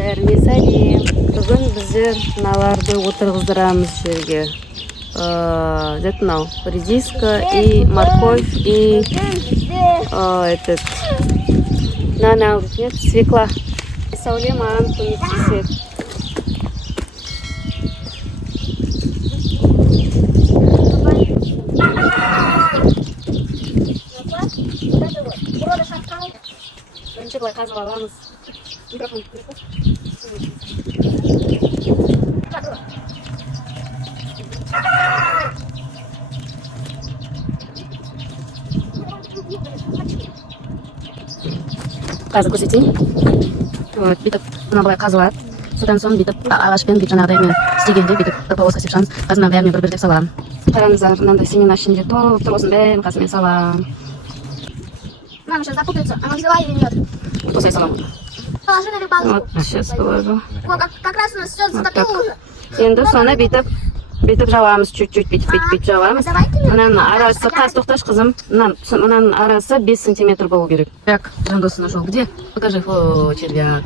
бәріне сәлем. Бүгін біздер мыналарды отырғыздырамыз жерге. Где-то мынау редиска и морковь и этот нет, свекла. Сәуле маған көмектеседі. Бірінші былай қазып аламыз. Микрофон. Қазір көрсетейін. Бүйтіп мына былай қазылады. Содан соң бүйтіп ағашпен бүйтіп жаңағыдай мен істегенде бүйтіп полоска сеп шығамыз. Қазір мына бәріне бір-бір деп саламын. Қараңыздар, мынандай семена ішінде толып тұр, осының бәрін қазір мен саламын. Мама сейчас запутается, она взяла или нет? Вот я салам. Положи на рыбалку. Вот, сейчас положу. О, как раз у нас все затопило уже. Енді соны бүйтіп жабамыз, чуть-чуть бүйтіп жабамыз. Мынаның арасы, қаз тоқташ қызым, мынаның арасы 5 сантиметр болу керек. Так, жандосы нашел. Где? Покажи. О, червяк.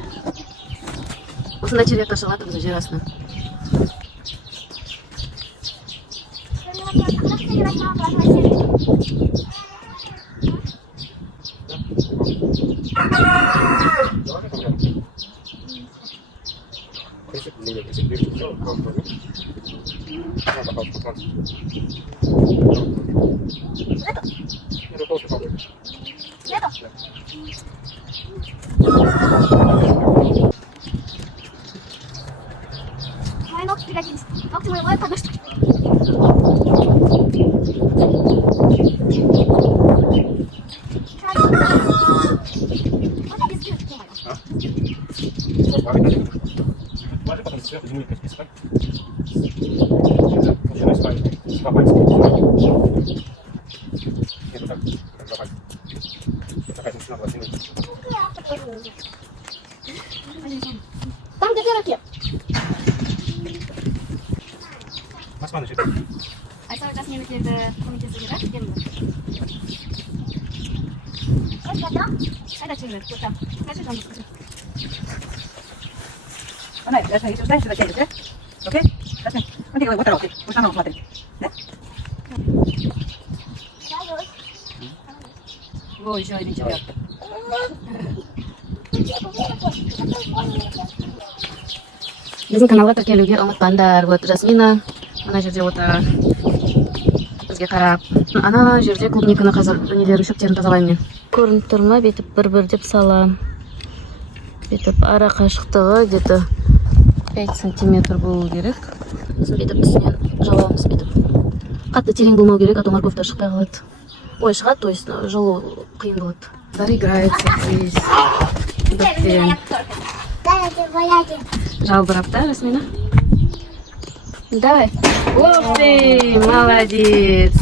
Осында червяк шығады біздің жер астынан. Мои ногти пригодились. Ногти моего подушки. Там где дырки. Айса сейчас не накидывает комитет да? Где мы? Это чужой, вот там. Скажи там, скажи. Она, я смотрю, знаешь, сюда тянет, да? Окей? Смотри, смотри, вот руки, вот оно, смотри. Да? Во, еще один червяк. Біздің каналға тіркелуге ұмытпаңдар. Вот Жасмина ана жерде отыр. Бізге қарап. Ана жерде клубниканы қазір нелері шөптерін тазалаймын мен. Көрініп тұр ма? Бүйтіп бір-бір деп салам. Бүйтіп ара қашықтығы где-то 5 сантиметр болу керек. Сосын бүйтіп үстінен жабамыз бүйтіп. Қатты терең болмау керек, а то морковь шықпай қалады. Ой, шығады, то есть жылу қиын болады. Дар играется здесь. Жалбырап, да, Жасмина? Давай. Ух ты, молодец.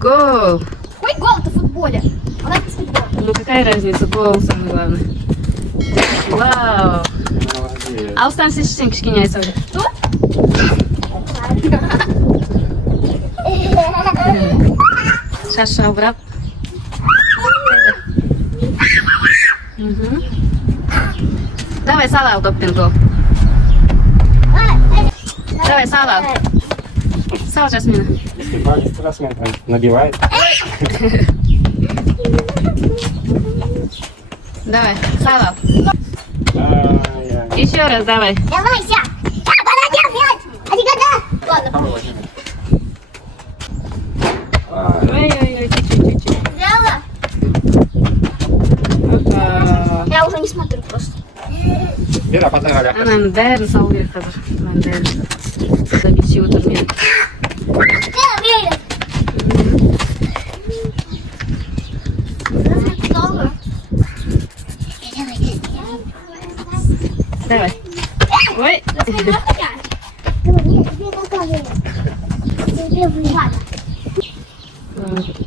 Гол. Какой гол-то в футболе? У нас футбол. Ну какая разница, гол самое главное. Вау. А останься еще кішкене айса уже. Шаш жалбырап. Давай сала доппен гол. Давай сала. Сала, Жасмина. Если парень страстно набивает. Давай, сала. Еще раз давай. Давай, ся. Молодец, блядь. Аригато. Ладно. Ой-ой-ой, чуть-чуть. Взяла? Я уже не смотрю просто. Вера, подногали. Ананың бәрін салу керек қазір. Ананың бәрін. Добить отыр мен. Давай. Ой.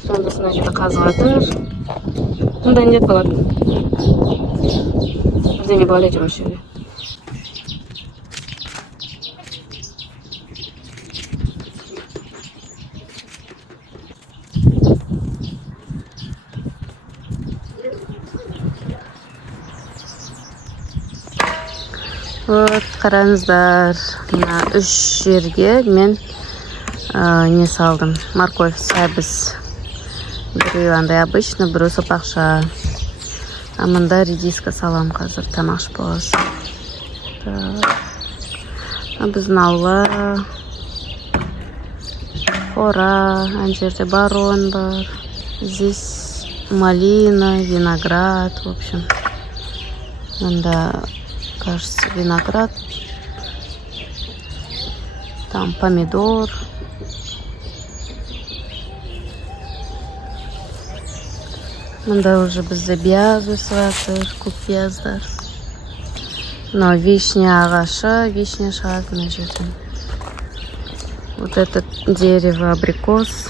Сондасына жеті қазып жатыр. Мұнда нет болады. Бірдеңе бар еді осы жерде. Вот, қараңыздар, мына 3 жерге мен не салдым. Морковь, сәбіз. Біреу андай обычно, біреу сопақша. А мында редиска салам қазір, тамақ болсын. Біздің аула, қора, ана жерде барон бар. Здесь малина, виноград, в общем. Мында, кажется, виноград. Там помидор. Мында уже бізде бияз өсіп жатыр, көп бияздар. Но вишня ағашы, вишня шығады мына жерден. Вот это дерево абрикос.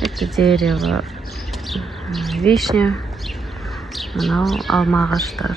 Это дерево вишня. Мынау алма ағаштар.